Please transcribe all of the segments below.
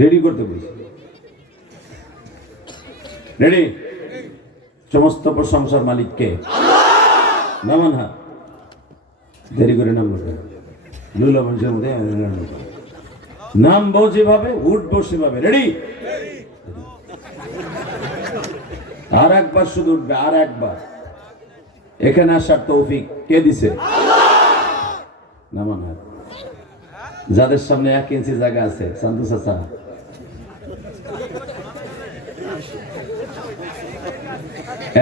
Ready করতে বলছি, ready. সমস্ত প্রশংসার মালিককে নামান হাত, দেরি করে নাম বলবেন, লুলা মানুষের মধ্যে নামবো যেভাবে, উঠবো সেভাবে। রেডি? আর একবার শুধু উঠবে, আর একবার। এখানে আসার তৌফিক কে দিছে? নামান হাত। যাদের সামনে 1 ইঞ্চি জায়গা আছে, সান্দু চাচা,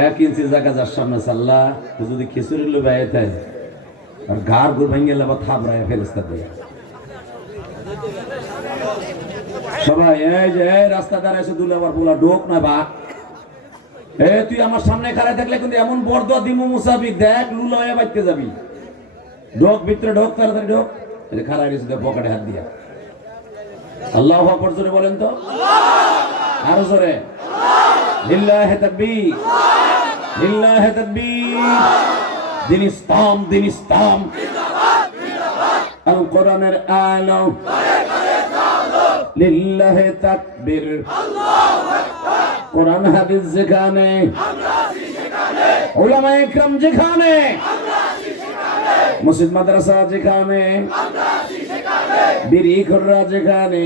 1 ইঞ্চি জায়গা যার সামনে আল্লাহ যদি খিচুড়ি লোভে আয় আর ঘর ঘুর ভেঙে গেলে বা থাপড়ায় ফেরেস্তা দিয়ে সবাই, এই যে রাস্তা দাঁড়াইছে দুলে আবার বলা ঢোক না বা তুই আমার সামনে খাড়াই থাকলে কিন্তু এমন বর্দ দিমু মুসাফির, দেখ লুলা হয়ে বাইতে যাবি। ঢোক ভিতরে, ঢোক, তাড়াতাড়ি ঢোক। খাড়াই গেছে পকেটে হাত দিয়া। আল্লাহু আকবার জোরে বলেন তো, আরো জোরে। লিল্লাহি তাকবীর, লিল্লাহি তাকবীর। দিন ইসলাম, দিন ইসলাম, আল কোরআনের আলো, লিল্লাহি তাকবীর। কোরআন হাদিস যেখানে, উলামায়ে কেরাম যেখানে, মসজিদ মাদ্রাসা যেখানে, বিড়ি খোররা যেখানে,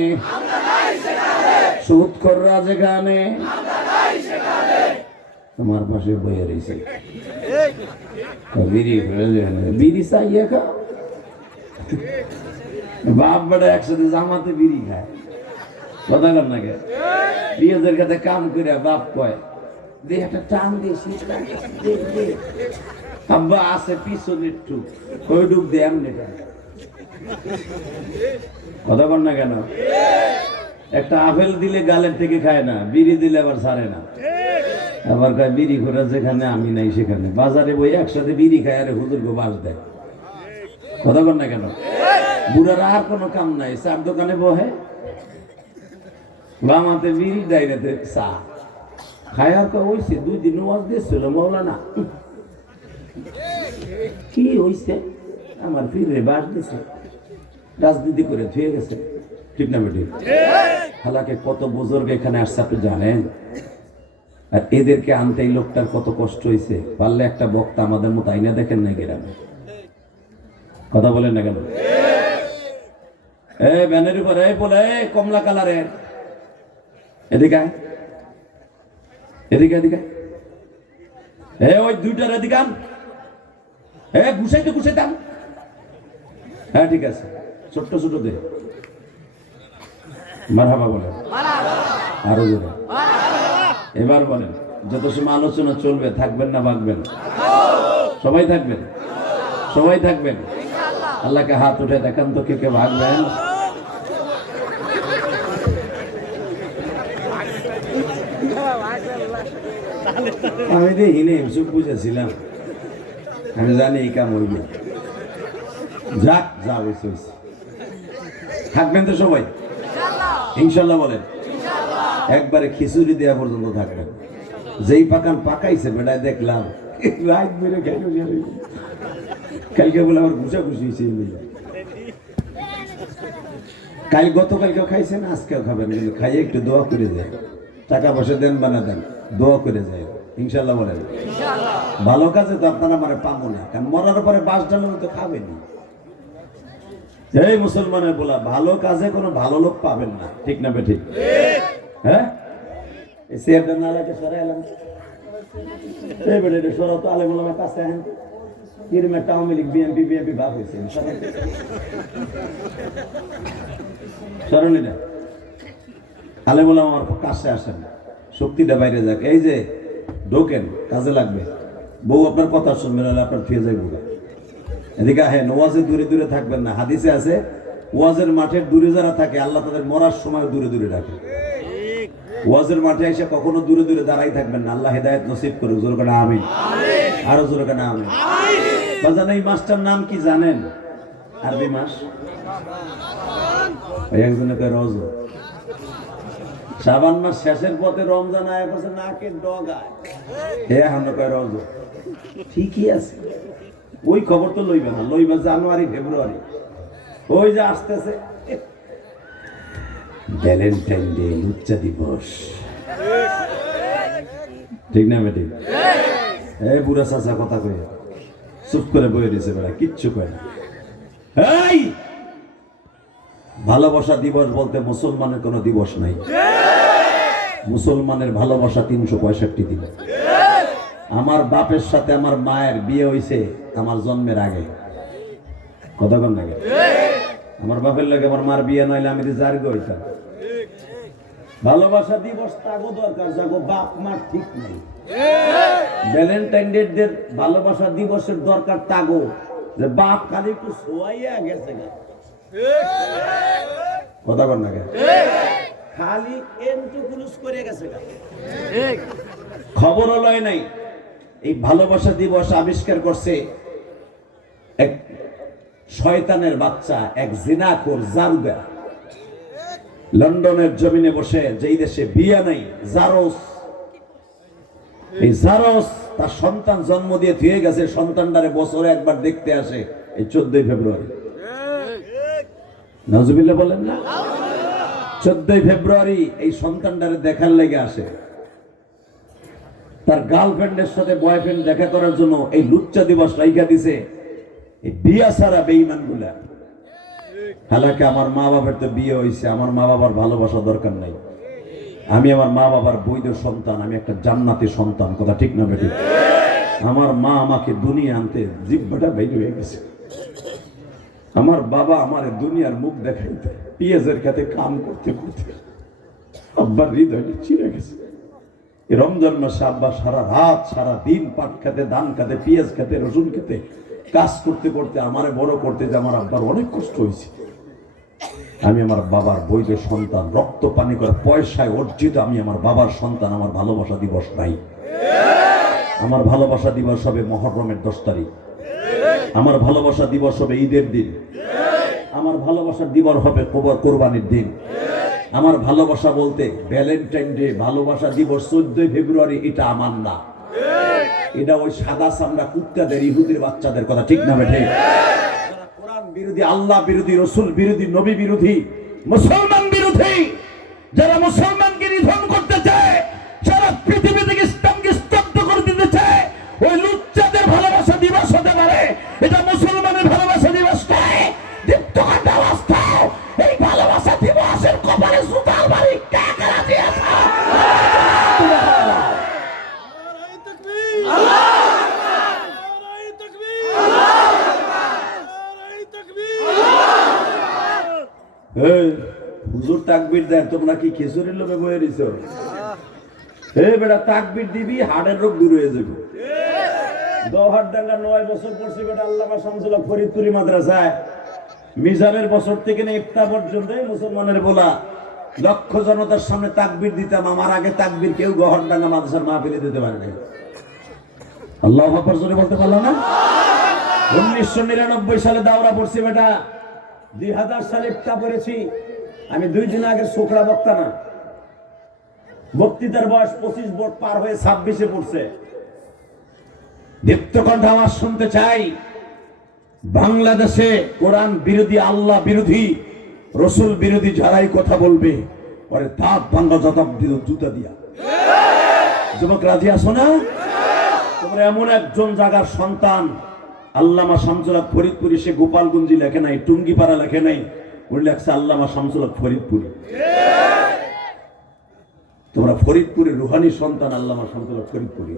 সুদ খোররা যেখানে, তোমার পাশে বইয়ে রয়েছে বিড়ি চাইয়ে খা। বাপ বেটা একসাথে জামাতে বিড়ি খায়, কথা কর না কে? বিয়েদের কাছে কাম করে বাপ কয় দে একটা টান দিয়েছি, আব্বা আছে পিছনে একটু ওই ডুব দে, এমনি কথা কর না কেন? একটা আপেল দিলে গালের থেকে খায় না, বিড়ি দিলে আবার ছাড়ে না। আবার কয় বিড়ি ঘোরা যেখানে আমি নাই সেখানে। বাজারে বই একসাথে বিড়ি খায় আর হুজুরকে বাস দেয়, কথা কর না কেন? বুড়ারা আর কোনো কাম নাই, চার দোকানে বহে, বামাতে বিড়ি, ডাইরেতে চা খায়। আর হইছে 2 দিন ওয়াজ দিয়েছিল মৌলানা, কি হইছে? আমার পীরে বাস দিছে, রাজনীতি করে থুয়ে গেছে, ঠিক না বেটি? হালাকে কত বুজুর্গ এখানে আসছে আপনি জানেন? আর এদেরকে আনতে এই লোকটার কত কষ্ট হয়েছে। পারলে একটা বক্তা আমাদের মতো আইনা দেখেন না গ্রামে, কথা বলেন না কেন? ব্যানের উপরে বলে কমলা কালারের, এদিকে এদিকে এদিকে, ওই 2টার এদিকে আন, গুছাইতে গুছাইতাম। হ্যাঁ ঠিক আছে, ছোট্ট ছোট দে, মারহাবা বলেন, আরো জোরে এবার বলেন। যত সময় আলোচনা চলবে থাকবেন না ভাগবেন? সবাই থাকবেন, সবাই থাকবেন। আল্লাহকে হাত উঠে দেখান তো কে কে ভাগবেন। আমি দেখিনি, চুপ বুঝেছিলাম, আমি জানি এই কাম হইবে। যাক, যা হয়েছে হয়েছে। থাকবেন তো সবাই ইনশাল্লাহ বলেন? একবারে খিচুড়ি দেওয়া পর্যন্ত থাকবেন। যেই পাকান পাকাইছে বেড়ায় দেখলাম রাত মেরে খাইল, কালকে বলে আমার ঘুষা ঘুষি হয়েছে। গতকালকেও খাইছেন, আজকেও খাবেন, কিন্তু খাইয়ে একটু দোয়া করে যায়। টাকা পয়সা দেন বানা দেন, দোয়া করে যায় ইনশাল্লাহ বলেন। ভালো কাজে তো আপনারা মানে পাবো না, কারণ মরার পরে বাস ডালের তো খাবেনি। এই মুসলমানের বলা, ভালো কাজে কোনো ভালো লোক পাবেন না, ঠিক না বেঠিক? হ্যাঁ, চেয়ারটা না লাগে সরাই এলাম, এই বেটা এটা সরাও তো, আলে বললাম কাছে আহেন। এরম একটা আওয়ামী লীগ বিএনপি বিএনপি ভাব হয়েছে, সরণি না, আলে বললাম আমার কাছে আসেন, শক্তিটা বাইরে যাক। এই যে ঢোকেন, কাজে লাগবে। বউ আপনার কথা শুনবেন, আপনার ফিরে যাই বলে। এদিকে আহেন, ওয়াজে দূরে দূরে থাকবেন না। হাদিসে আছে, ওয়াজের মাঠের দূরে যারা থাকে আল্লাহ তাদের মরার সময় দূরে দূরে রাখে। ওয়াজের মাঠে এসে কখনো দূরে দূরে দাঁড়াই থাকবেন না। আল্লাহ হেদায়েত নসিব করুক, জোরে কানা আমিন, আরো জোরে কানা আমিন। বাজান, এই মাসটার নাম কি জানেন? আরবি মাস, একজনে কয় রজব। শাবান মাস শেষের পথে রমজান আয় বসে নাকের ডগায়, এখন কয় রজব। ঠিকই আছে, ওই খবর তো লইবে না, লইবে জানুয়ারি ফেব্রুয়ারি, ওই যে আসতেছে। ভ্যালেন্টাইন ডে, লুচ্চা দিবস, ঠিক না বেটি? এই বুড়া চাচা কথা কয়ে চুপ করে বয়ে দিয়েছে, বেড়া কিচ্ছু কয় না। এই ভালোবাসা দিবস বলতে মুসলমানের কোনো দিবস নাই। মুসলমানের ভালোবাসা 365 দিন। আমার বাপের সাথে আমার মায়ের বিয়ে হয়েছে আমার জন্মের আগে, কথা কন লাগে। আমার বাপের লাগে আমার মার বিয়ে নইলে আমি তো জার্গ হইতাম। ভালোবাসা দিবস তাগো দরকার, যাগো বাপ মার ঠিক নাই। ভ্যালেন্টাইন ডে ভালোবাসা দিবসের দরকার তাগো যে বাপ খালি একটু সোয়াইয়া গেছে, কথা কন লাগে, খালি এমটু পুরুষ করে গেছে। খবর লয় নাই এই ভালোবাসা দিবস আবিষ্কার করছে এক শয়তানের বাচ্চা, এক জিনাখোর জারুগা, লন্ডনের জমিনে বসে, যেই দেশে বিয়া নাই, জারস। এই জারস তার সন্তান জন্ম দিয়ে থুয়ে গেছে, সন্তানটারে বছরে একবার দেখতে আসে এই 14 ফেব্রুয়ারি। নাউজুবিল্লাহ বলেন না? 14 ফেব্রুয়ারি এই সন্তানটারে দেখার লেগে আসে। তার গার্লফ্রেন্ডের সাথে বয়ফ্রেন্ড দেখা করার জন্য এই লুচ্চা দিবস রাইখা দিছে এই বিয়া ছাড়া বেঈমান গুলা। হালাকে আমার মা বাবার তো বিয়ে হয়েছে, আমার মা বাবার ভালোবাসা দরকার নাই। আমি আমার মা বাবার বৈধ সন্তান, আমি একটা জান্নাতি সন্তান, কথা ঠিক না বেটি? আমার মা আমাকে দুনিয়া আনতে জিহ্বাটা বের হয়ে গেছে। আমার বাবা আমার দুনিয়ার মুখ দেখাইতে পেঁয়াজের খেতে কাম করতে করতে আব্বার হৃদয়টা চিরে গেছে। রমজান মাসে আব্বা সারা রাত সারা দিন পাট খেতে, ধান খেতে, পেঁয়াজ খেতে, রসুন খেতে কাজ করতে করতে আমারে বড় করতে যে আমার আব্বার অনেক কষ্ট হয়েছে। আমি আমার বাবার বৈধ সন্তান, রক্ত পানি করে পয়সায় অর্জিত আমি আমার বাবার সন্তান। আমার ভালোবাসা দিবস নাই। আমার ভালোবাসা দিবস হবে মুহররমের 10 তারিখ। আমার ভালোবাসা দিবস হবে ঈদের দিন। আমার ভালোবাসার দিবস হবে কোরবানির দিন। আমার ভালোবাসা বলতে ভ্যালেন্টাইন ডে, ভালোবাসা দিবস 14 ফেব্রুয়ারি, এটা আমার না। এটা ওই সাদা চামড়া কুত্তাদের, ইহুদির বাচ্চাদের, কথা ঠিক না বেঠে? কোরআন বিরোধী, আল্লাহ বিরোধী, রসুল বিরোধী, নবী বিরোধী, মুসলমান বিরোধী, যারা মুসলমানকে নিধন করতে চায়, সারা পৃথিবী থেকে ইসলামকে স্তব্ধ করে দিতে চায়, ওই লুচ্চাদের ভালোবাসা দিবস হতে পারে। এটা মুসলমানের ভালোবাসা দিবস নয়। দীপ্তকান্তা অবস্থাও এই ভালোবাসা দিবসের কপালে সুতাল বাড়ি কাকড়া দিয়েছে। হুজুর তাকবীর দেন, তোমরা কি খিচুড়ির লোভে বয়ে দিছ? বেটা তাকবীর দিবি, হার্টের রোগ দূর হয়ে যাবে। দোহারডাঙ্গা 9 বছর পড়ছি বেটা আল্লামা শামসুল হক ফরিদপুরি মাদ্রাসায়। মিজানের বছর থেকে না ইফতা পর্যন্ত মুসলমানের বলা লক্ষ জনতার সামনে তাকবীর দিতাম। আমার আগে তাকবীর কেউ গহরডাঙ্গা মাদ্রাসার মাহফিলে দিতে পারে না। আল্লাহু আকবার জোরে বলতে পারলাম না? 1999 সালে দাওরা পড়ছি বেটা, 2000 সালে ইফতা পড়েছি আমি। 2 দিন আগে শুকরা বক্তা না, বক্তৃতার বয়স 25 বছর পার হয়ে 26-এ পড়ছে। দীপ্তকণ্ঠ আওয়াজ শুনতে চাই। বাংলাদেশে কোরআন বিরোধী, আল্লাহ বিরোধী, রসুল বিরোধী যারাই কথা বলবে পরে দাঁত ভাঙ্গা জবাব দিল জুতা দিয়া। যুবক রাজি আছো না? তোমরা এমন একজন জায়গার সন্তান, আল্লামা শামসুল হক ফরিদপুরি, সে গোপালগঞ্জি লেখে নাই, টুঙ্গিপাড়া লেখে নাই, উনি লেখছে আল্লামা শামসুল হক ফরিদপুরি। তোমরা ফরিদপুরের রুহানি সন্তান, আল্লামা শামসুল হক ফরিদপুরি।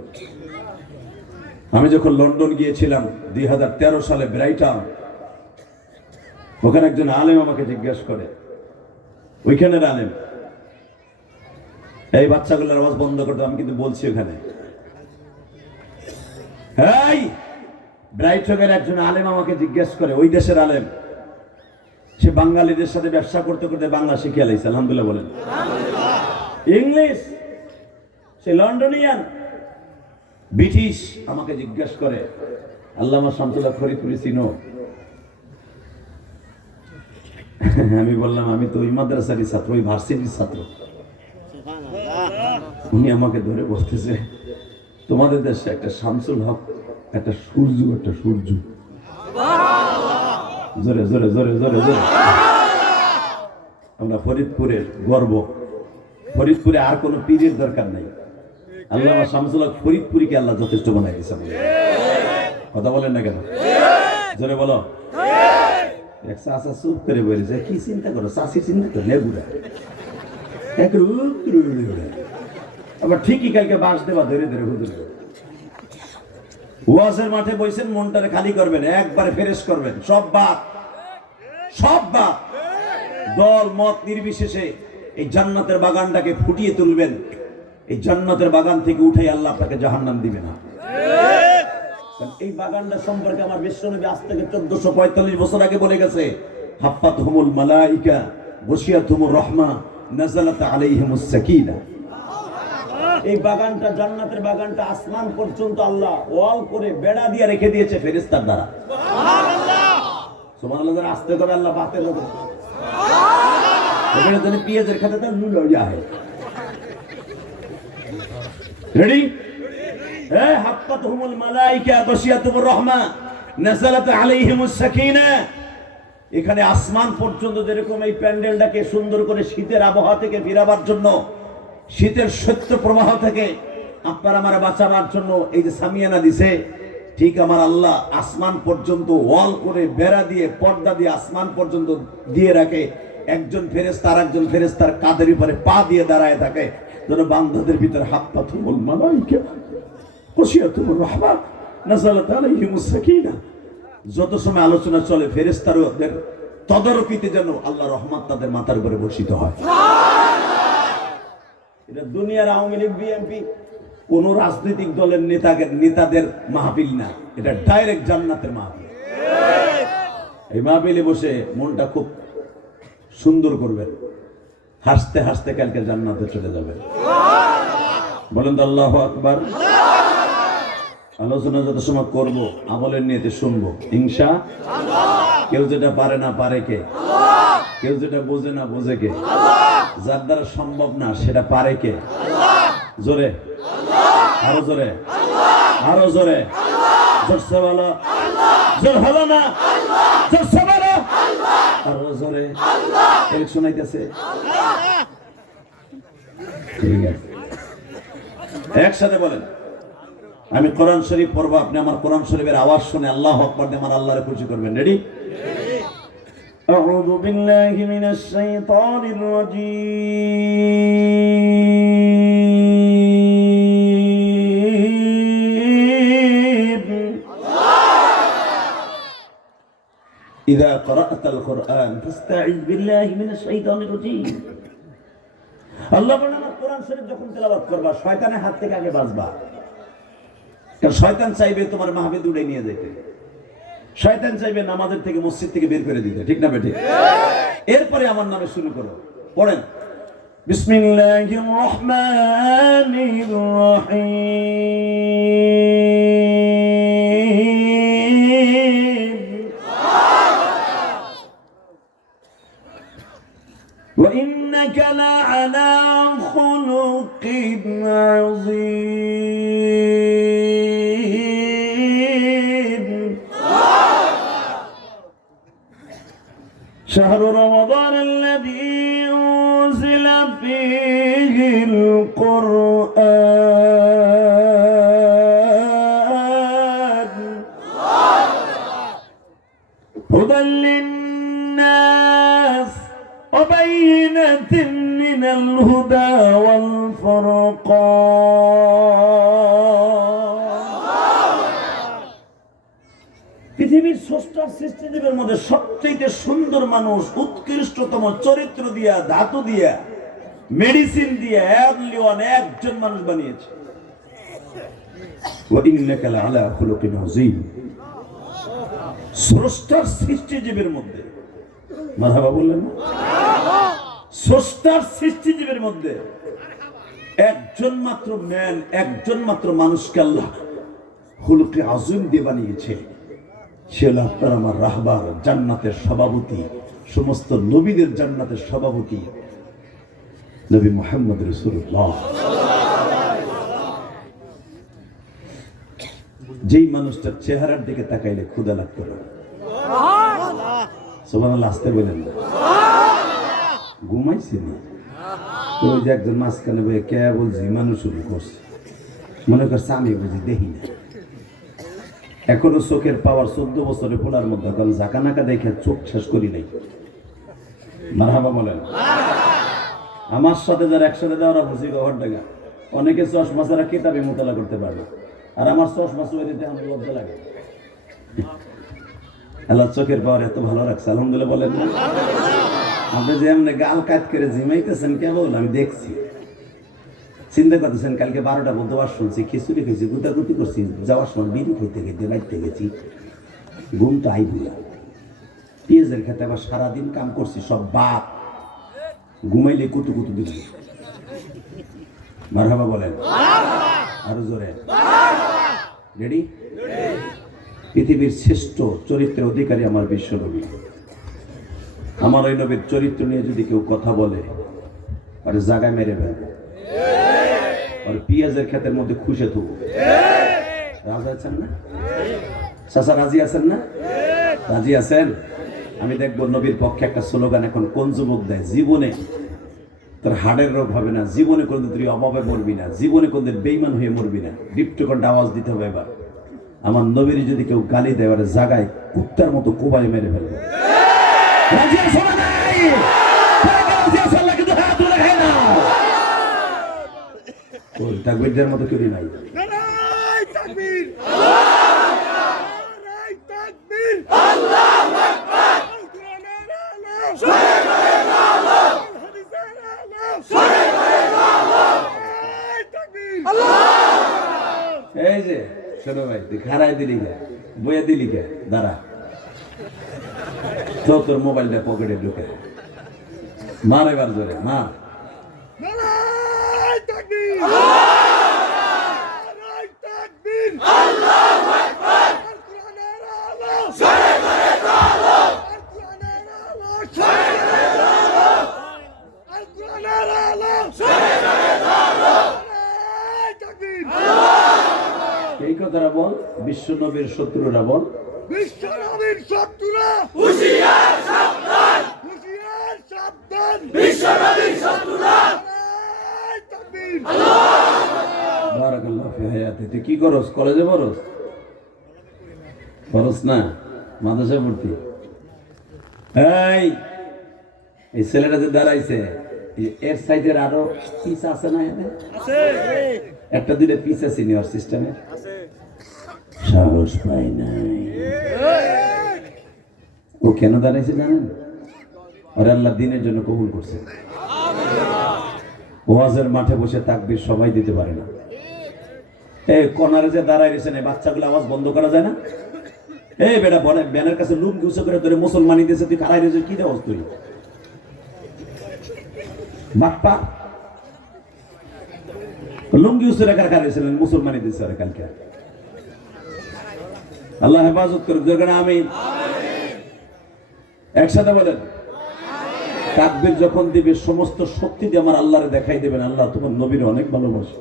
আমি যখন লন্ডন গিয়েছিলাম 2013 সালে ব্রাইটন, ওখানে একজন আলেম আমাকে জিজ্ঞেস করে, ওইখানের আলেম, এই বাচ্চাগুলোর আওয়াজ বন্ধ করতে, আমি কিন্তু বলছি ওখানে, এই ব্রাইটনের একজন আলেম আমাকে জিজ্ঞেস করে, ওই দেশের আলেম, সে বাঙালিদের সাথে ব্যবসা করতে করতে বাংলা শিখে আলাইছে, আলহামদুলিল্লাহ বলেন, ইংলিশ, সে লন্ডনিয়ান ব্রিটিশ, আমাকে জিজ্ঞেস করে আল্লামা শামসুল হক ফরিদপুরি চিনো? আমি বললাম আমি তো ওই মাদ্রাসারই ছাত্র, ওই ভার্সিটির ছাত্র। উনি আমাকে ধরে বলতেছে, তোমাদের দেশে একটা শামসুল হক, একটা সূর্য, একটা সূর্য। জোরে জোরে জোরে জোরে জোরে। আমরা ফরিদপুরের গর্ব। ফরিদপুরে আর কোনো পীরের দরকার নাই। আল্লামা শামসুল হক ফরিদপুরীকে আল্লাহ যথেষ্ট বানাই দিয়েছে। কথা বলেন না কেন? জোরে বলো। এক চাচা চুপ করে বলেছে, কি চিন্তা করো? চাষি চিন্তা করো নেবুরা আবার ঠিকই কালকে বাস দেবা ধরে ধরে হুজুর ওয়াজের মাঠে বসেন, মনটারে খালি করবেন, একবারে ফ্রেশ করবেন, সব বাদ দল মত নির্বিশেষে এই জান্নাতের বাগানটাকে ফুটিয়ে তুলবেন। এই জান্নাতের বাগান থেকে উঠে আল্লাহ আপনাকে জাহান্নাম দিবে না। এই বাগানটা সম্পর্কে আমার বিশ্বনবী আজ থেকে 1445 বছর আগে বলে গেছে, হাফাতহুমুল মালাইকা ওয়াশিয়াতুমুর রাহমা নাযালাত আলাইহিমুস সাকিনা। এই বাগানটা, জান্নাতের বাগানটা আসমান পর্যন্ত আল্লাহ ওয়াল করে বেড়া দিয়ে রেখে দিয়েছে ফেরেশতার দ্বারা। সুবহানাল্লাহ। সুবহানাল্লাহ। আস্তে করে আল্লাহ বাতে লোক এখানে যদি পেঁয়াজের খাতাটা নুন হয়ে যায়। রেডি? হাফাতহুমুল মালাইকা ওয়াশিয়াতুমুর রাহমা নাযালাত আলাইহিমুস সাকিনা। এখানে আসমান পর্যন্ত যেরকম এই প্যান্ডেলটাকে সুন্দর করে শীতের আবহাওয়া থেকে ফিরাবার জন্য, শীতের সত্য প্রবাহ থেকে আপনার আমার বাঁচাবার জন্য এই যে সামিয়ানা দিছে, ঠিক আমার আল্লাহ আসমান পর্যন্ত ওয়াল করে বেড়া দিয়ে পর্দা দিয়ে আসমান পর্যন্ত দিয়ে রাখে। একজন ফেরেশতা আর একজন ফেরেশতার কাঁধের উপরে পা দিয়ে দাঁড়ায় থাকে, যেন বান্দাদের ভিতরে হাফাতহুমুল মালাইকা ওয়াশিয়াতুমুর রাহমা নাযালাত আলাইহিমুস সাকিনা। যত সময় আলোচনা চলে ফেরেশতাদের তদারকিতে যেন আল্লাহ রহমত তাদের মাথার উপরে বর্ষিত হয়। এটা দুনিয়ার আওয়ামী লীগ বিএনপি কোন রাজনৈতিক দলের নেতাদের মাহফিল না, এটা ডাইরেক্ট জান্নাতের মাহফিল। এই মাহফিলে বসে মনটা খুব সুন্দর করবেন, হাসতে হাসতে কালকে জান্নাতে চলে যাবেন। বলেন তো আল্লাহু আকবার। আলোচনা যত সময় করবো আমলের নিয়তে শুনবো ইনশাআল্লাহ। কেউ যেটা পারে না পারে কে? কেউ যেটা বোঝে না বোঝে কে? যার দ্বারা সম্ভব না সেটা পারে কে? জোরে, আরো জোরে, আরো জোরে, জোরসে বলো, জোর হলো না, জোরসে বলো, আরো জোরে। ইলেকশন আইতেছে, ঠিক আছে, একসাথে বলেন। আমি কোরআন শরীফ পড়বো, আপনি আমার কোরআন শরীফের আওয়াজ শুনে আল্লাহু আকবার দিয়ে আমার আল্লাহরে খুশি করবেন। রেডি? আউযু বিল্লাহি মিনাশ শাইতানির রাজীম। ইযা ক্রাআতাল কুরআন ফাস্তাইয বিল্লাহি মিনাশ শাইতানির রাজীম। আল্লাহ বলেন, আমার কোরআন শরীফ যখন তেলাওয়াত করবা শয়তানের হাত থেকে আগে বাঁচবা। শয়তান চাইবে তোমার মাহফিল উড়ে নিয়ে যেতে, শয়তান চাইবে নামাজের থেকে মসজিদ থেকে বের করে দিতে, ঠিক না বেঠে? এরপরে আমার নামে শুরু করো, পড়েন বিসমিল্লাহির রহমানির রহিম। ওয়া ইন্নাকা লাআলা খুলুকিন আযীম। شهر رمضان الذي أنزل فيه القرآن هدى للناس وبينة من الهدى والفرقان। পৃথিবীর স্রষ্টার সৃষ্টিজীবের মধ্যে সবচেয়ে সুন্দর মানুষ, উৎকৃষ্টতম চরিত্র দিয়া, ধাতু দিয়া, মেডিসিন দিয়া একজন মানুষ বানিয়েছে। ওয়া ইন্নাকা লাআলা খুলুকিন আযীম। স্রষ্টার সৃষ্টিজীবের মধ্যে, মারহাবা বললেন না? স্রষ্টার সৃষ্টিজীবের মধ্যে একজন মাত্র ম্যান, একজন মাত্র মানুষকে আল্লাহ খুলুকে আযীম দিয়ে বানিয়েছে। সে হলো আপনার আমার রাহবার, জান্নাতের সভাপতি, সমস্ত নবীদের জান্নাতের সভাপতি নবী মুহাম্মদ রাসূলুল্লাহ। যেই মানুষটার চেহারার দিকে তাকাইলে ক্ষুধা লাগতো না। সুবহানাল্লাহ, আসতে বলেন না। ঘুমাইছে না তো ওই যে একজন মাঝখানে বই কেবল ঝিমানো শুরু করছে, মনে করছে আমি বুঝি দেখি না। এখনো চোখের পাওয়ার 14 বছরে পোলার মধ্যে কারণ জাকানাকা দেখে চোখ শেষ করি নাই। মারহাবা বলেন। আমার সাথে যারা একসাথে দেওয়ারা বুঝি কখন টাকা, অনেকে চশমা ছাড়া কিতাবে মোতালা করতে পারে না, আর আমার চশমা চোখে দিতে আমার লজ্জা লাগে। আল্লাহ চোখের পাওয়ার এত ভালো রাখছে, আলহামদুলিল্লাহ বলেন না। আপনি যে এমনি গাল কাট করে জিমাইতেছেন কেবল আমি দেখছি, চিন্তা করতেছেন। কালকে 12টা বুধবার শুনছি, খিচুড়ি খেয়েছি, গুতাগুতি করছি, যাওয়ার সময় বিড়ি খেতে খেতে বাড়িতে গেছি, ঘুম তো আইবুলা। পেঁয়াজের খেতে আবার সারাদিন কাম করছি, সব বাপ ঘুমাইলে কুতু কুতু দিব। মারহাবা বলেন আরো জোরে। রেডি? পৃথিবীর শ্রেষ্ঠ চরিত্রের অধিকারী আমার বিশ্ব নবী। আমার ওই নবীর চরিত্র নিয়ে যদি কেউ কথা বলে আর জায়গায় মেরে ফেলবে, আর পেঁয়াজের ক্ষেতের মধ্যে খুশে থুব। রাজি আছেন না চাচা? রাজি আছেন না? রাজি আছেন? আমি দেখবো নবীর পক্ষে একটা স্লোগান এখন কোন যুবক দেয়, জীবনে তোর হাড়ের রোগ হবে না, জীবনে কোনদিন তুই অভাবে মরবি না, জীবনে কোনদিন বেইমান হয়ে মরবি না। ডিপটকন্ড আওয়াজ দিতে হবে এবার। আমার নবীর যদি কেউ গালি দেয় আর জায়গায় কুত্তার মতো কোবায় মেরে ফেলবে। রাজি আছো না নাই? রাজি আছো? আল্লাহ কিন্তু হাত তুলে খায় না। ওই তাকবীরদের মতো কেউ নাই। নারায়ে তাকবীর, নারায়ে তাকবীর, আল্লাহু আকবার, কোরআনের আলো, শরীয়তের আলো, হাদিসের আলো, শরীয়তের আলো, নারায়ে তাকবীর, আল্লাহ। এই যে ছোট ভাই তুই খারাই দিলি কে, বইয়া দিলি কে? দাঁড়া তো, তোর মোবাইলটা পকেটে ঢুকে মার এবার জোরে মার। নারায়ে তাকবীর, নারায়ে তাকবীর, আল্লাহু আকবার, কোরআনের আলো, শরীয়তের আলো, কোরআনের আলো, শরীয়তের আলো, কোরআনের আলো, শরীয়তের আলো, নারায়ে তাকবীর। এই কথাটা বল, বিশ্ব নবীর শত্রুরা বল, বিশ্ব নবীর শত্রুরা হুঁশিয়ার সাবধান, হুঁশিয়ার সাবধান, বিশ্ব নবীর শত্রুরা। নারায়ে তাকবীর, আল্লাহু বারাকাল্লাহু ফি হায়াতি। তুই কি করস? কলেজে পড়স? পড়স না, মাদ্রাসায় ভর্তি। এই ছেলেটা যে দাঁড়াইছে এর সাইডের আরো পিস আছে না? এখানে আছে একটা দুইটা পিস আছে সিনিয়র সিস্টেমে, সাহস পাই নাই। ও কেন দাঁড়াইছে জানেন? আর আল্লাহ দিনের জন্য কবুল করছে। ওয়াজের মাঠে বসে তাকবীর সবাই দিতে পারে না। এই কর্নারে যে দাঁড়ায় রয়েছেন এই বাচ্চাগুলো আওয়াজ বন্ধ করা যায় না? এই বেটা বলে ব্যানের কাছে লুঙ্গি উঁচু করে ধরে মুসলমানি দিয়েছে, তুই খারাই রয়েছে কি দেওয়াজ তুই? বাপ্পা লুঙ্গি উঁচু রেখার খারাইছিলেন, মুসলমানি দিয়েছে আরে কালকে। আল্লাহ হেফাজত করুক, দরকার আমি একসাথে বলেন তাকবীর যখন দিবে সমস্ত শক্তি দিয়ে আমার আল্লাহরে দেখাই দেবেন, আল্লাহ তোমার নবীর অনেক ভালোবাসি।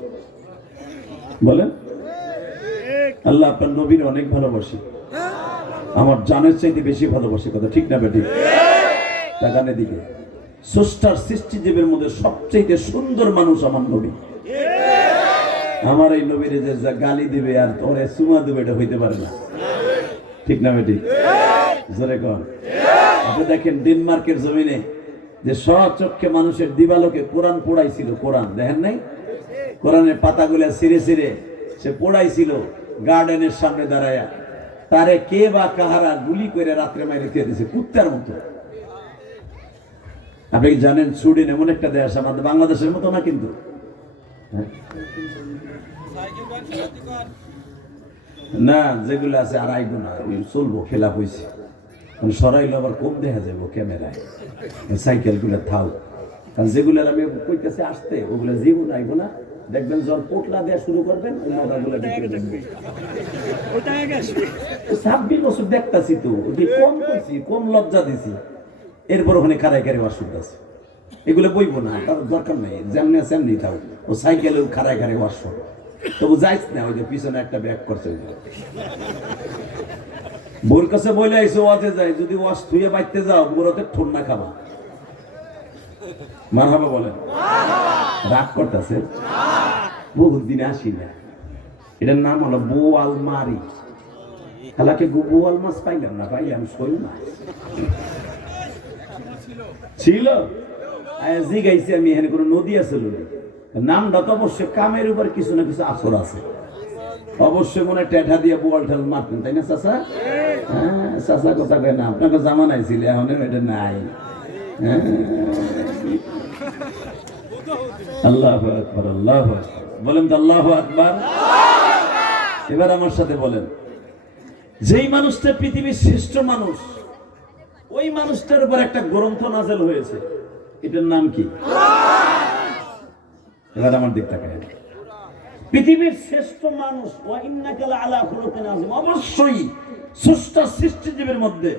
বলেন আল্লাহ আপনার নবীর অনেক ভালোবাসি, আমার জানের চাইতে বেশি ভালোবাসি। কথা ঠিক না বেটি? তাকানে দিকে স্রষ্টার সৃষ্টিজীবের মধ্যে সবচেয়ে সুন্দর মানুষ আমার নবী। আমার এই নবীরে যে গালি দিবে আর তোরে চুমা দেবে এটা হইতে পারে না। ঠিক না বেটি? জোরে কর। আপনি দেখেন ডেনমার্কের জমিনে যে স্বচক্ষে মানুষের দিবালোকে কোরআন পোড়াইছিল, কোরআন দেখেন নাই? কোরআনের পাতাগুলা ছিঁড়ে ছিঁড়ে সে পোড়াইছিল গার্ডেনের সামনে দাঁড়ায়া, তারে কে বা কাহারা গুলি করে রাত্রে মাইরে দিয়ে দিয়েছে কুত্তার মতো। আপনি জানেন সুইডেন এমন একটা দেশ, আমাদের বাংলাদেশের মতো না কিন্তু, না যেগুলো আছে আর আইব না, চলবো, খেলাপ হয়েছে সরাইলে আবার কম দেখা যাবো ক্যামেরায়, সাইকেল গুলো থাও। কারণ যেগুলো আমি কইতেছি আসতে ওগুলো জীবন আইব না, দেখবেন জ্বর পোটলা দেওয়া শুরু করবেন, ওই নৌকাগুলো 26 বছর দেখতেছি তো, কম করছি, কম লজ্জা দিছি, এরপর ওখানে খারাই খারাই ওয়াশ আছে। এগুলো বইবো না, কারণ দরকার নেই, যেমনি আছে এমনি থাও। ও সাইকেলে খারাই খারাই ওয়াশ তবু যাইস না, ওই যে পিছনে একটা ব্যাগ করছে। বোর কাছে বলে আইসো ওয়াজে যাই, যদি ওয়াশ ধুয়ে বাইতে যাও বোরতে ঠোন্না খাবা। মারহাবা বলেন। রাগ করতেছে, বহুত দিন আসি না। এটার নাম হলো বোয়াল মারি। তাহলে বোয়াল মাছ পাইলাম না, পাইলাম শোল মাছ ছিল। জিগাইছি আমি, এখানে কোনো নদী আছে? নামটা তো অবশ্যই কামের উপর কিছু না কিছু আসর আছে। অবশ্যই মনে টেঠা দিয়ে বোয়াল ঠাল মারতেন, তাই না চাচা? হ্যাঁ, চাচা কথা কয় না, আপনাকে জামানাই ছিল, এখন এটা নাই। আল্লাহু আকবার, আল্লাহু আকবার বলেন তো, আল্লাহু আকবার। এবার আমার সাথে বলেন, যেই মানুষটা পৃথিবীর শ্রেষ্ঠ মানুষ, ওই মানুষটার উপর একটা গ্রন্থ নাযিল হয়েছে, এটার নাম কি? এবার আমার দিক তাকায়। পৃথিবীর শ্রেষ্ঠ মানুষ, ওয়া ইন্নাকা লাআলা খুলুকিন আযীম, অবশ্যই স্রষ্টা সৃষ্টিজীবের মধ্যে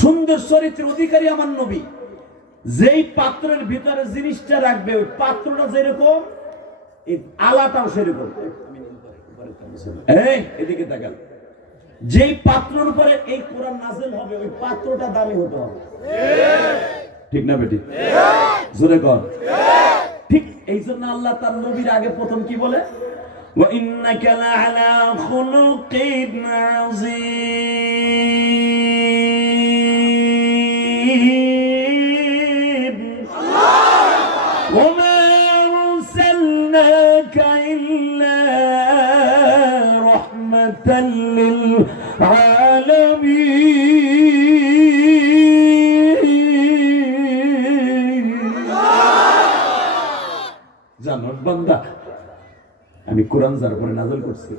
সুন্দর চরিত্রের অধিকারী আমার নবী। যেই পাত্রের ভিতরে জিনিসটা রাখবে, ওই পাত্রটা যেরকম, এই আলাটাও সেরকম। এই এদিকে তাকান, যেই পাত্রের উপরে এই কোরআন নাযিল হবে, ওই পাত্রটা দামি হতে হবে। ঠিক না বেটি? জোরে কর। ঠিক এই জন্য আল্লাহ তার নবীর আগে প্রথম কি বলে? ওয়া ইন্নাকা লাআলা খুলুকিন আযীম ওয়া মা আরসালনাকা ইল্লা রাহমাতাল লিল আলামিন। জানোস বান্দা, আমি কোরআন যার উপরে নাযিল করছি,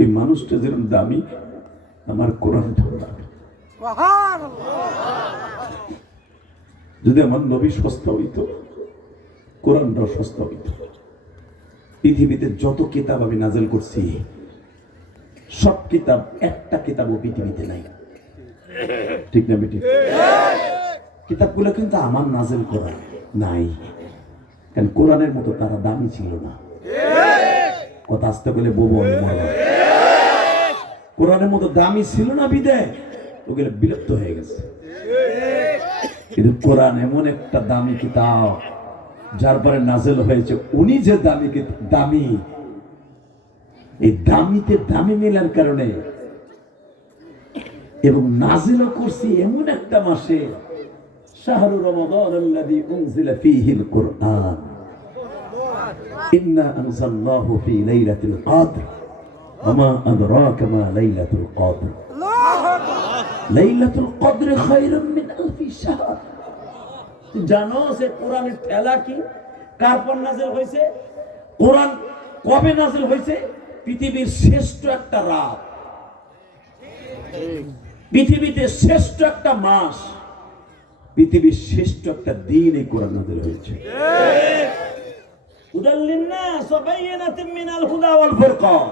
এই মানুষটা যেরকম দামি, আমার কোরআনটাও দামি। যদি আমার নবী সস্তা হইতো, কোরআনটাও সস্তা হইতো। পৃথিবীতে যত কিতাব আমি নাযিল করছি, সব কিতাব, একটা কিতাবও পৃথিবীতে নাই। ঠিক না বেটি? কিতাবগুলো কিন্তু আমার নাযিল করা নাই, কারণ কোরআনের মতো তারা দামি ছিল না। কথা আসতে বলে বউ কোরআনের মতো দামি ছিল না, বিদায় ওগুলো বিলুপ্ত হয়ে গেছে। কিন্তু কোরআন এমন একটা দামি কিতাব, যার পরে নাযিল হয়েছে, উনি যে দামি, এই দামিতে দামি মেলার কারণে, এবং নাযিলও করছি এমন একটা মাসে, শাহরু রমাদান আল্লাযী উনজিলা ফীহিল কুরআন, ইন্না আনজালনাহু ফী লাইলাতিল কদর ওয়া মা আদরাকা মা লাইলাতুল কদর, লাইলাতুল কদর খায়রুম মিন আলফি শাহর। জানো যে কোরআনের ঠেলা কি? কার পর নাযিল হয়েছে? কোরআন কবে নাযিল হয়েছে? পৃথিবীর শ্রেষ্ঠ একটা রাত, পৃথিবীতে শ্রেষ্ঠ একটা মাস, পৃথিবীর শ্রেষ্ঠ একটা দিন এই কোরআন নাযিল হয়েছে। হুদাল লিন্নাস ওয়া বাইয়িনাতিন মিনাল হুদা ওয়াল ফুরকান।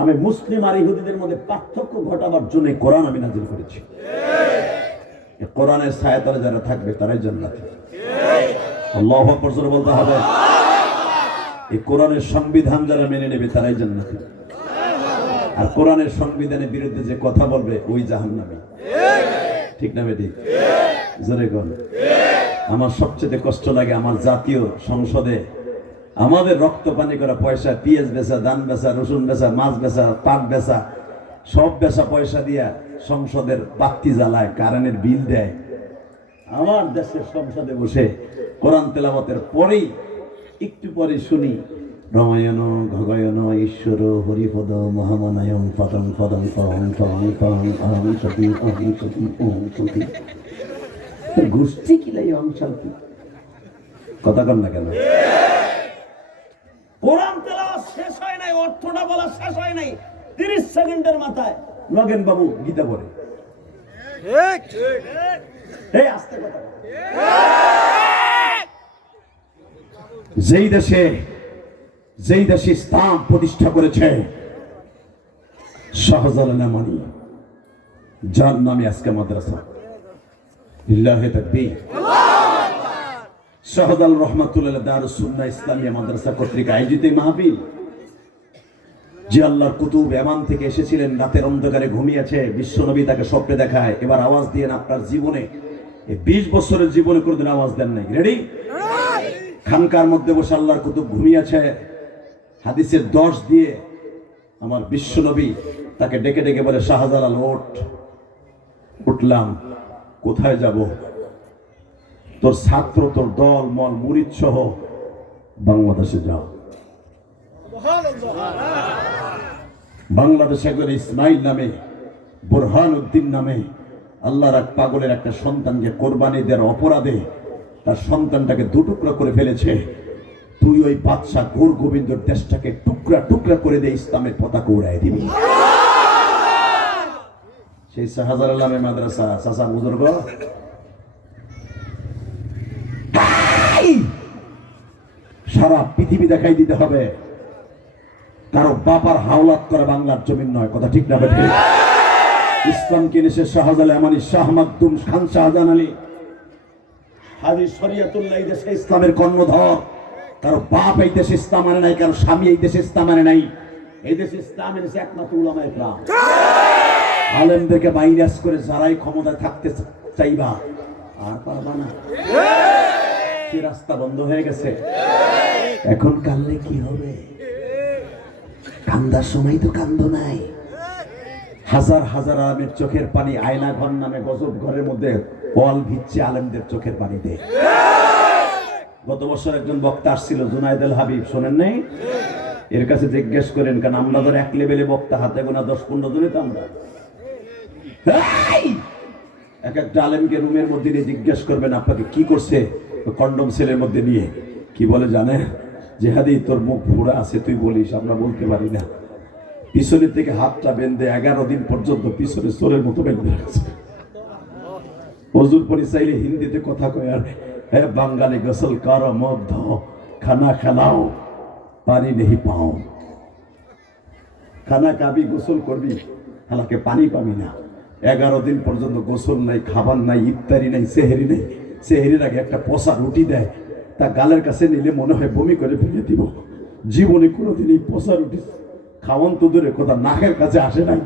আমি মুসলিম আর ইহুদিদের মধ্যে পার্থক্য ঘটাবার জন্য কোরআন আমি নাযিল করেছি। এই কোরআনের ছায়াতলে যারা থাকবে তারাই জান্নাতি। আল্লাহু আকবার জোরে বলতে হবে। এই কোরআনের সংবিধান যারা মেনে নেবে তারাই জান্নাতি, আর কোরআনের সংবিধানের বিরুদ্ধে যে কথা বলবে ওই জাহান্নামী। ঠিক না বেটি? জোরে বল। আমার সবচেয়ে কষ্ট লাগে, আমার জাতীয় সংসদে আমাদের রক্ত পানি করা পয়সা, পিএস বেচা, ধান বেচা, রসুন বেচা, মাছ বেচা, পাট বেচা, সব বেচা পয়সা দিয়া সংসদের বাতি জ্বালায়, কারেন্টের বিল দেয়। আমার দেশের সংসদে বসে কোরআন তেলাওয়াতের পরেই একটু পরে শুনি, রমায়ণ ঘগয়ন ঈশ্বর হরিপদ মহামানায়ং পদং পদং পং পং পং অহং সতী অহং সতী ওং সতী। গোষ্ঠী কিলাই অহং সতী, কথা কন না কেন? কোরআন তেলাওয়াত শেষ হয় নাই, অর্থটা বলা শেষ হয় নাই, 30 সেকেন্ডের মাথায় লগেন বাবু গীতা পড়ে। ঠিক এই আস্তে কথা। যেই দেশে ইসলাম প্রতিষ্ঠা করেছে শাহজালাল নামানি, যার নামে আজকে মাদ্রাসা, লিল্লাহি তাকবীর। শাহজালাল রহমাতুল্লাহ দারুস সুন্নাহ ইসলামিয়া মাদ্রাসা কর্তৃক আয়োজিত মাহফিল যে আল্লাহর কুতুব ইয়ামান থেকে এসেছিলেন, রাতের অন্ধকারে ঘুমিয়েছে, বিশ্বনবী তাকে স্বপ্নে দেখায়। এবার আওয়াজ দিয়েন আপনার জীবনে, এই 20 বছরের জীবনে কোনোদিন আওয়াজ দেন নাই। রেডি? খানকার মধ্যে বসে আল্লাহর কুতুব ঘুমিয়েছে, হাদিসের 10 দিয়ে আমার বিশ্বনবী তাকে ডেকে ডেকে বলে, শাহজালাল ওঠ। উঠলাম। কোথায় যাব? তোর ছাত্র, তোর দল মল মুরিদ সহ বাংলাদেশে যাও। বাংলাদেশে একজন ইসমাইল নামে, বুরহান উদ্দিন নামে আল্লাহর এক পাগলের একটা সন্তানকে কোরবানি দেওয়ার অপরাধে তার সন্তানটাকে দুটুকরা করে ফেলেছে। তুই ওই বাদশাহ গোর গোবিন্দর দেশটাকে টুকরা টুকরা করে দিয়ে ইসলামের পতাকা উড়াই দিবি। সেই শাহজালাল নামে মাদ্রাসা, চাচা বুজুর্গ, সারা পৃথিবী দেখাই দিতে হবে কারো বাবার হাওলাত করে বাংলার জমিন নয়। কথা ঠিক না বেঠিক? ইসলামকে এনেছে শাহজালাল আমানি, শাহ মাকদুম খান, শাহজাহান আলী, হাজী শরিয়তুল্লাহ এই দেশে ইসলামের কর্ণধর। কারো বাপ এই দেশে ইসলাম মানে নাই, কারো স্বামী এই দেশে ইসলাম মানে নাই। এই দেশে ইসলাম এনেছে একমাত্র উলামায়ে কেরাম। আলেমদেরকে মাইনাস করে যারাই ক্ষমতায় থাকতে চাইবা আর পারবা না। কি রাস্তা বন্ধ হয়ে গেছে। এখন কাঁদলে কি হবে? কান্দার সময় তো কান্দ নাই। হাজার হাজার আলেমের চোখের পানি আয়না ঘর নামে গজব ঘরের মধ্যে বল ভিজছে আলেমদের চোখের পানিতে। গত বছর একজন বক্তা আসছিল, জুনায়েদ আল হাবিব, শোনেন নাই? এর কাছে জিজ্ঞেস করেন, কারণ আমরা ধর এক লেভেলে বক্তা, হাতে গোনা 10-15 জনই তো আমরা। এক একটা আলেমকে রুমের মধ্যে নিয়ে জিজ্ঞেস করবেন আপনাকে কি করছে, কন্ডম সেলের মধ্যে নিয়ে কি বলে জানে? জেহাদি তোর মুখ ভুড়া আছে, তুই বলিস, আমরা বলতে পারি না। পিছনের থেকে হাতটা বেঁধে 11 দিন পর্যন্ত পিছনে চোরের মতো বেঁধে রাখছে। হুজুর পরি চাইলে হিন্দিতে কথা কয়, আর হ্যাঁ বাঙালি গোসল করো, মুখ ধো, খানা খালাও, পানি নেই পাও। খানা খাবি, গোসল করবি, হালাকে পানি পাবি না। 11 দিন পর্যন্ত গোসল নাই, খাবার নাই, ইফতারি নাই, সেহেরি নেই। সেহেরির আগে একটা পচা রুটি দেয়, তা গালের কাছে নিলে মনে হয় বমি করে ফেলে দিব। জীবনে কোনোদিন এই পচা রুটি খাওয়ান তো দূরে কথা, নাকের কাছে আসে নাই।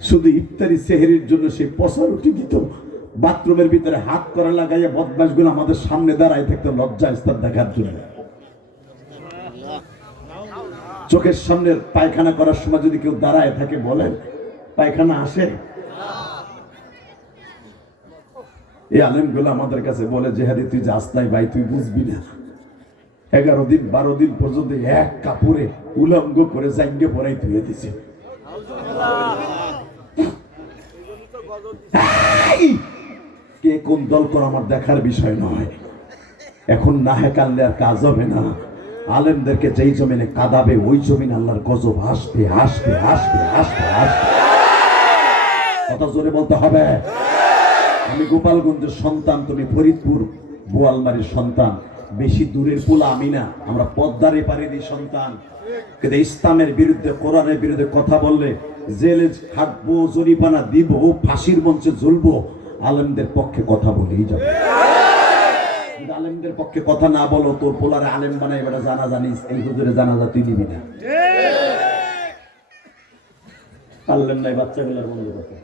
শুধু ইফতারি সেহেরির জন্য সেই পচা রুটি দিত। বাথরুমের ভিতরে হাত করা লাগাইয়া বদমাশগুলো আমাদের সামনে দাঁড়ায় থাকতো লজ্জা স্থান দেখার জন্য। চোখের সামনে পায়খানা করার সময় যদি কেউ দাঁড়ায় থাকে, বলেন পায়খানা আসে? এই আলেমগুলো আমাদের কাছে বলে, জেহাদি তুই যাস নাই ভাই, তুই বুঝবি না। 11 দিন 12 দিন পর্যন্ত এক কাপড়ে উলঙ্গ করে জাঙ্গে পরাই ধুয়ে দিছে। কে কোন দল করে আমার দেখার বিষয় নয়। এখন না কানলে আর কাজ হবে না। আলেমদেরকে যেই জমিনে কাঁদাবে ওই জমিন আল্লাহর গজব আসবে আসবে আসবে আসবে আসবে। কথা জোরে বলতে হবে। আমি গোপালগঞ্জের সন্তান, তুমি ফরিদপুর বোয়ালমারির সন্তান। বেশি দূরের পোলা আমি না, আমরা পদ্মার এপারেরই সন্তান। কিন্তু ইসলামের বিরুদ্ধে, কোরআনের বিরুদ্ধে কথা বললে জেলে খাটবো, জরিমানা দিব, ফাঁসির মঞ্চে ঝুলবো। আলেমদের পক্ষে কথা বলেই যাবে। আলেমদের পক্ষে কথা না বলো, তোর পোলারে আলেম বানাই, এবার জানা জানিস এই হুজুরে জানাজা তুই নিবি না। পারলেন নাই বাচ্চাগুলোর বন্ধ করতে।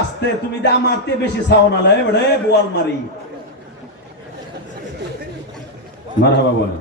আস্তে, তুমি আমারতে বেশি চাও না বোয়াল মারি। মারহাবা বলেন।